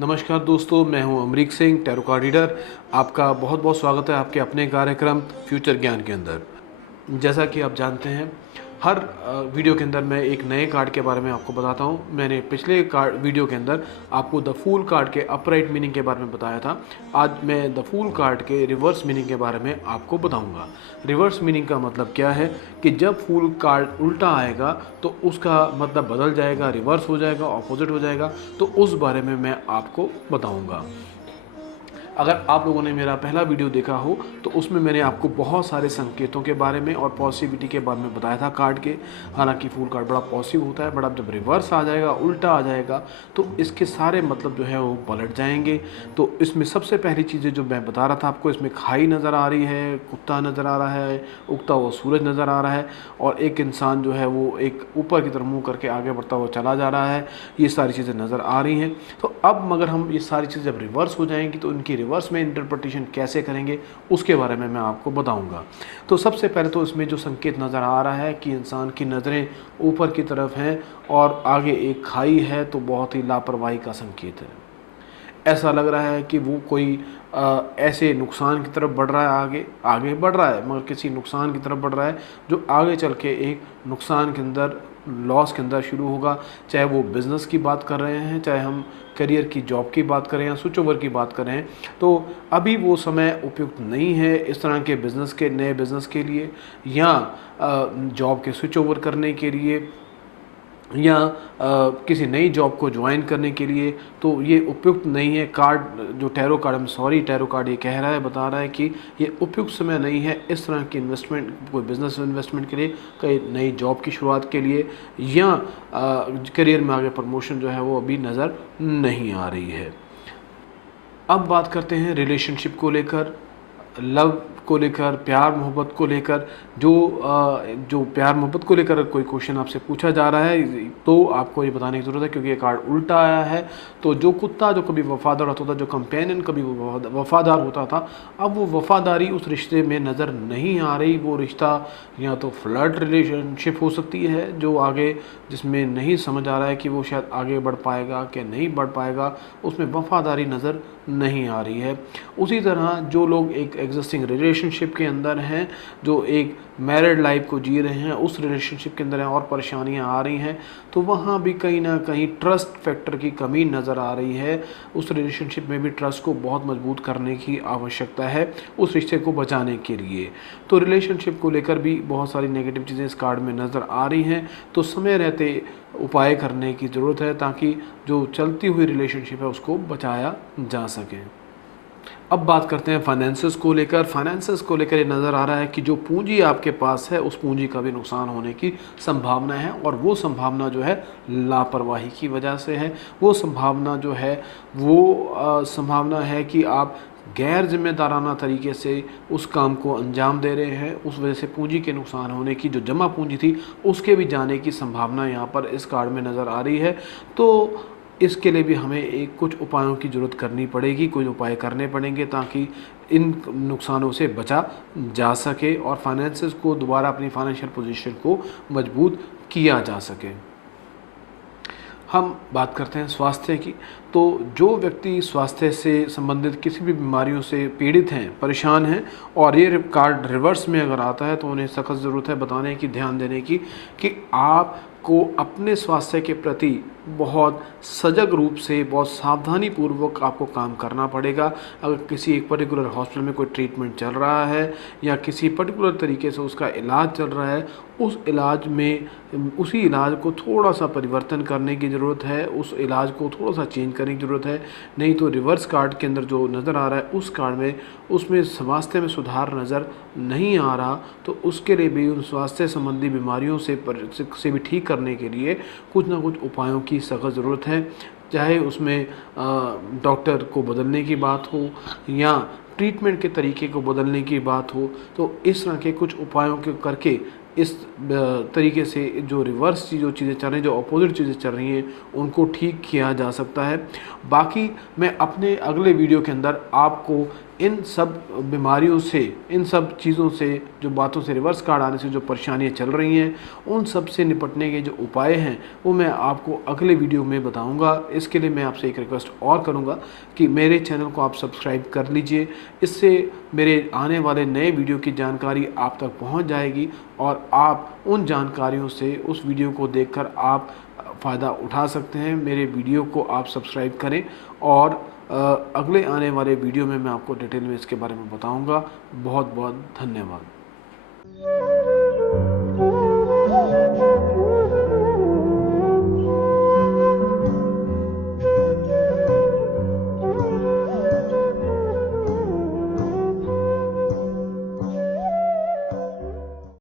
नमस्कार दोस्तों, मैं हूं Amrik Singh, tarot card reader. आपका बहुत बहुत स्वागत है आपके अपने कार्यक्रम फ्यूचर ज्ञान के अंदर। जैसा कि आप जानते हैं, हर वीडियो के अंदर मैं एक नए कार्ड के बारे में आपको बताता हूं। मैंने पिछले कार्ड वीडियो के अंदर आपको द फूल कार्ड के अपराइट मीनिंग के बारे में बताया था। आज मैं द फूल कार्ड के रिवर्स मीनिंग के बारे में आपको बताऊंगा। रिवर्स मीनिंग का मतलब क्या है कि जब फूल कार्ड उल्टा आएगा तो उसका मतलब बदल जाएगा, रिवर्स हो जाएगा, ऑपोजिट हो जाएगा। तो उस बारे में मैं आपको बताऊंगा। अगर आप लोगों ने मेरा पहला वीडियो देखा हो तो उसमें मैंने आपको बहुत सारे संकेतों के बारे में और पॉजिटिविटी के बारे में बताया था कार्ड के। हालांकि फूल कार्ड बड़ा पॉजिटिव होता है, बट अब जब रिवर्स आ जाएगा, उल्टा आ जाएगा, तो इसके सारे मतलब जो है वो पलट जाएंगे। तो इसमें सबसे पहली चीज़ें जो मैं बता रहा था आपको, इसमें खाई नज़र आ रही है, कुत्ता नज़र आ रहा है, उगता हुआ सूरज नज़र आ रहा है और एक इंसान जो है वो एक ऊपर की तरफ मुँह करके आगे बढ़ता हुआ चला जा रहा है। ये सारी चीज़ें नज़र आ रही हैं। तो अब मगर हम ये सारी चीज़ें जब रिवर्स हो जाएंगी तो इनकी रिवर्स में इंटरप्रिटेशन कैसे करेंगे उसके बारे में मैं आपको बताऊंगा। तो सबसे पहले तो इसमें जो संकेत नज़र आ रहा है कि इंसान की नज़रें ऊपर की तरफ हैं और आगे एक खाई है, तो बहुत ही लापरवाही का संकेत है। ऐसा लग रहा है कि वो कोई ऐसे नुकसान की तरफ बढ़ रहा है, आगे आगे बढ़ रहा है, मगर किसी नुकसान की तरफ बढ़ रहा है जो आगे चल के एक नुकसान के अंदर, लॉस के अंदर शुरू होगा। चाहे वो बिज़नेस की बात कर रहे हैं, चाहे हम करियर की, जॉब की बात करें या स्विच ओवर की बात करें, तो अभी वो समय उपयुक्त नहीं है इस तरह के बिज़नेस के, नए बिज़नेस के लिए या जॉब के स्विच ओवर करने के लिए या किसी नई जॉब को ज्वाइन करने के लिए। तो ये उपयुक्त नहीं है। कार्ड जो टैरो कार्ड, टैरो कार्ड ये कह रहा है, बता रहा है कि ये उपयुक्त समय नहीं है इस तरह की इन्वेस्टमेंट, कोई बिजनेस इन्वेस्टमेंट के लिए, कई नई जॉब की शुरुआत के लिए या करियर में आगे प्रमोशन जो है वो अभी नज़र नहीं आ रही है। अब बात करते हैं रिलेशनशिप को लेकर, लव को लेकर, प्यार मोहब्बत को लेकर। जो प्यार मोहब्बत को लेकर कोई क्वेश्चन आपसे पूछा जा रहा है तो आपको ये बताने की ज़रूरत है, क्योंकि ये कार्ड उल्टा आया है। तो जो कुत्ता जो कभी वफादार होता था, जो कंपेनियन कभी वफादार होता था, अब वो वफादारी उस रिश्ते में नज़र नहीं आ रही। वो रिश्ता या तो फ्लर्ट रिलेशनशिप हो सकती है जो आगे, जिसमें नहीं समझ आ रहा है कि वो शायद आगे बढ़ पाएगा कि नहीं बढ़ पाएगा, उसमें वफादारी नज़र नहीं आ रही है। उसी तरह जो लोग एक एग्जिस्टिंग रिलेशनशिप के अंदर हैं, जो एक मैरिड लाइफ को जी रहे हैं, उस रिलेशनशिप के अंदर हैं और परेशानियां आ रही हैं, तो वहाँ भी कहीं ना कहीं ट्रस्ट फैक्टर की कमी नज़र आ रही है। उस रिलेशनशिप में भी ट्रस्ट को बहुत मजबूत करने की आवश्यकता है उस रिश्ते को बचाने के लिए। तो रिलेशनशिप को लेकर भी बहुत सारी नेगेटिव चीज़ें इस कार्ड में नज़र आ रही हैं। तो समय रहते उपाय करने की ज़रूरत है ताकि जो चलती हुई रिलेशनशिप है उसको बचाया जा सके। अब बात करते हैं फाइनेंसेस को लेकर। फाइनेंसेस को लेकर ये नज़र आ रहा है कि जो पूंजी आपके पास है उस पूंजी का भी नुकसान होने की संभावना है, और वो संभावना जो है लापरवाही की वजह से है। वो संभावना जो है वो संभावना है कि आप गैर जिम्मेदाराना तरीके से उस काम को अंजाम दे रहे हैं। उस वजह से पूंजी के नुकसान होने की, जो जमा पूंजी थी उसके भी जाने की संभावना यहाँ पर इस कार्ड में नज़र आ रही है। तो इसके लिए भी हमें एक कुछ उपायों की ज़रूरत करनी पड़ेगी, कुछ उपाय करने पड़ेंगे ताकि इन नुकसानों से बचा जा सके और फाइनेंसेस को दोबारा, अपनी फाइनेंशियल पोजीशन को मजबूत किया जा सके। हम बात करते हैं स्वास्थ्य की। तो जो व्यक्ति स्वास्थ्य से संबंधित किसी भी बीमारियों से पीड़ित हैं, परेशान हैं, और ये कार्ड रिवर्स में अगर आता है तो उन्हें सख्त ज़रूरत है बताने की, ध्यान देने की कि आपको अपने स्वास्थ्य के प्रति बहुत सजग रूप से, बहुत सावधानी पूर्वक आपको काम करना पड़ेगा। अगर किसी एक पर्टिकुलर हॉस्पिटल में कोई ट्रीटमेंट चल रहा है या किसी पर्टिकुलर तरीके से उसका इलाज चल रहा है, उस इलाज में उसी इलाज को थोड़ा सा परिवर्तन करने की ज़रूरत है, उस इलाज को थोड़ा सा चेंज करने की ज़रूरत है। नहीं तो रिवर्स कार्ड के अंदर जो नज़र आ रहा है उस कार्ड में, उसमें स्वास्थ्य में सुधार नज़र नहीं आ रहा। तो उसके लिए भी, उन स्वास्थ्य संबंधी बीमारियों से भी ठीक करने के लिए कुछ ना कुछ उपायों की सख्त ज़रूरत है। चाहे उसमें डॉक्टर को बदलने की बात हो या ट्रीटमेंट के तरीके को बदलने की बात हो, तो इस तरह के कुछ उपायों के करके इस तरीके से जो रिवर्स जो चीज़ें चल रही हैं, जो अपोजिट चीज़ें चल रही हैं, उनको ठीक किया जा सकता है। बाकी मैं अपने अगले वीडियो के अंदर आपको इन सब बीमारियों से, इन सब चीज़ों से, जो बातों से, रिवर्स कार्ड आने से जो परेशानियां चल रही हैं, उन सब से निपटने के जो उपाय हैं वो मैं आपको अगले वीडियो में बताऊंगा। इसके लिए मैं आपसे एक रिक्वेस्ट और करूंगा कि मेरे चैनल को आप सब्सक्राइब कर लीजिए। इससे मेरे आने वाले नए वीडियो की जानकारी आप तक पहुंच जाएगी और आप उन जानकारियों से, उस वीडियो को देखकर आप फ़ायदा उठा सकते हैं। मेरे वीडियो को आप सब्सक्राइब करें और अगले आने वाले वीडियो में मैं आपको डिटेल में इसके बारे में बताऊंगा। बहुत बहुत धन्यवाद।